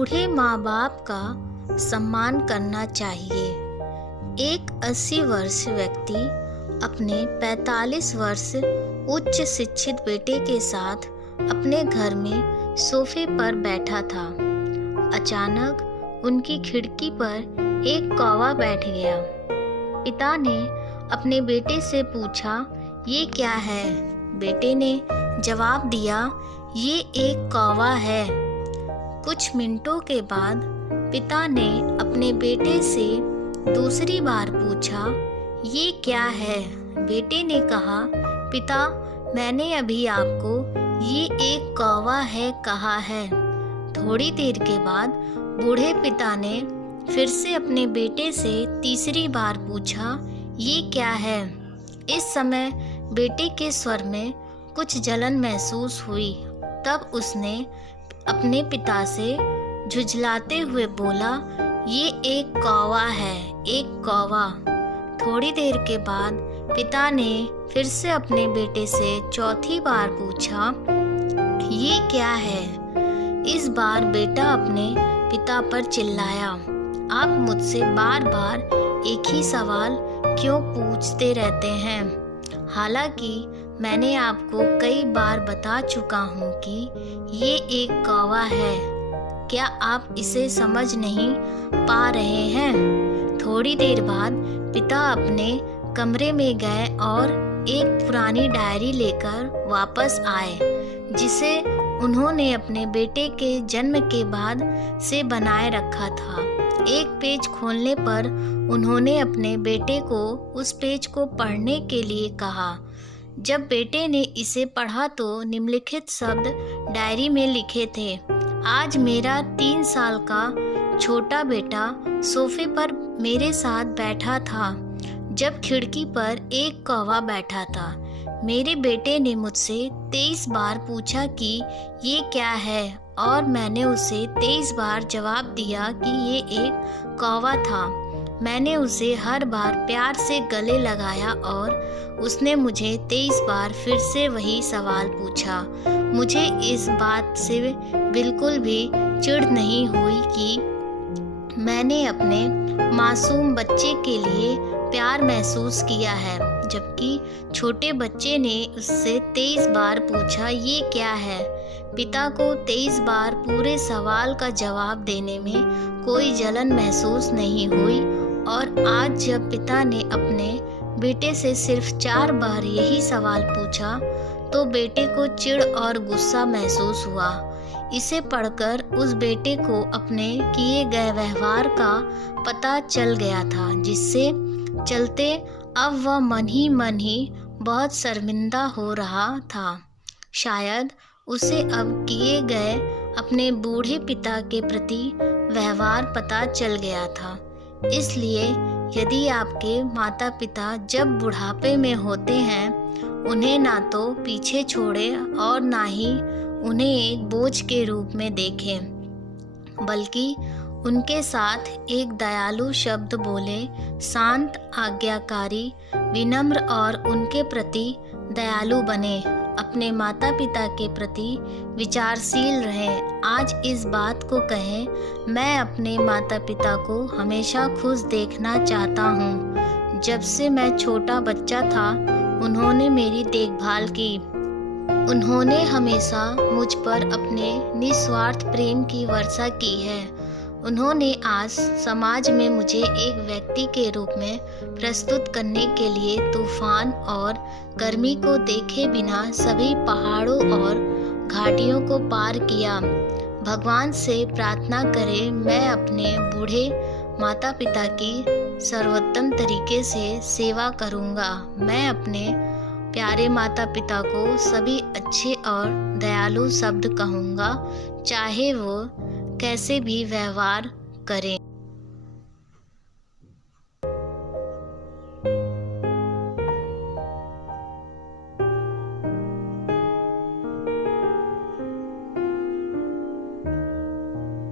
बूढ़े माँ बाप का सम्मान करना चाहिए। एक 80 वर्ष व्यक्ति अपने 45 वर्ष उच्च शिक्षित बेटे के साथ अपने घर में सोफे पर बैठा था। अचानक उनकी खिड़की पर एक कौवा बैठ गया। पिता ने अपने बेटे से पूछा, ये क्या है? बेटे ने जवाब दिया, ये एक कौवा है। कुछ मिनटों के बाद पिता ने अपने बेटे से दूसरी बार पूछा, ये क्या है? बेटे ने कहा, पिता, मैंने अभी आपको ये एक कौवा है कहा है। थोड़ी देर के बाद बूढ़े पिता ने फिर से अपने बेटे से तीसरी बार पूछा, ये क्या है? इस समय बेटे के स्वर में कुछ जलन महसूस हुई। तब उसने अपने पिता से झुंझलाते हुए बोला, ये एक कौवा है, एक कौवा। थोड़ी देर के बाद पिता ने फिर से अपने बेटे से चौथी बार पूछा, ये क्या है? इस बार बेटा अपने पिता पर चिल्लाया, आप मुझसे बार बार एक ही सवाल क्यों पूछते रहते हैं? हालांकि मैंने आपको कई बार बता चुका हूँ कि ये एक कौवा है। क्या आप इसे समझ नहीं पा रहे हैं? थोड़ी देर बाद पिता अपने कमरे में गए और एक पुरानी डायरी लेकर वापस आए, जिसे उन्होंने अपने बेटे के जन्म के बाद से बनाए रखा था। एक पेज खोलने पर उन्होंने अपने बेटे को उस पेज को पढ़ने के लिए कहा। जब बेटे ने इसे पढ़ा तो निम्नलिखित शब्द डायरी में लिखे थे, आज मेरा 3 साल का छोटा बेटा सोफे पर मेरे साथ बैठा था जब खिड़की पर एक कौवा बैठा था। मेरे बेटे ने मुझसे 23 बार पूछा कि ये क्या है और मैंने उसे 23 बार जवाब दिया कि ये एक कौवा था। मैंने उसे हर बार प्यार से गले लगाया और उसने मुझे 23 बार फिर से वही सवाल पूछा। मुझे इस बात से बिल्कुल भी चिढ़ नहीं हुई कि मैंने अपने मासूम बच्चे के लिए प्यार महसूस किया है, जबकि छोटे बच्चे ने उससे 23 बार पूछा, ये क्या है? पिता को 23 बार पूरे सवाल का जवाब देने में कोई जलन महसूस नहीं हुई और आज जब पिता ने अपने बेटे से सिर्फ 4 बार यही सवाल पूछा तो बेटे को चिढ़ और गुस्सा महसूस हुआ। इसे पढ़कर उस बेटे को अपने किए गए व्यवहार का पता चल गया था, जिससे चलते अब वह मन ही बहुत शर्मिंदा हो रहा था। शायद उसे अब किए गए अपने बूढ़े पिता के प्रति व्यवहार पता चल गया था। इसलिए यदि आपके माता पिता जब बुढ़ापे में होते हैं, उन्हें ना तो पीछे छोड़ें और ना ही उन्हें एक बोझ के रूप में देखें, बल्कि उनके साथ एक दयालु शब्द बोले, शांत, आज्ञाकारी, विनम्र और उनके प्रति दयालु बने। अपने माता पिता के प्रति विचारशील रहें। आज इस बात को कहें, मैं अपने माता पिता को हमेशा खुश देखना चाहता हूँ। जब से मैं छोटा बच्चा था, उन्होंने मेरी देखभाल की। उन्होंने हमेशा मुझ पर अपने निस्वार्थ प्रेम की वर्षा की है। उन्होंने आज समाज में मुझे एक व्यक्ति के रूप में प्रस्तुत करने के लिए तूफान और गर्मी को देखे बिना सभी पहाड़ों और घाटियों को पार किया। भगवान से प्रार्थना करें, मैं अपने बूढ़े माता पिता की सर्वोत्तम तरीके से सेवा करूंगा। मैं अपने प्यारे माता पिता को सभी अच्छे और दयालु शब्द कहूँगा, चाहे वो कैसे भी व्यवहार करें।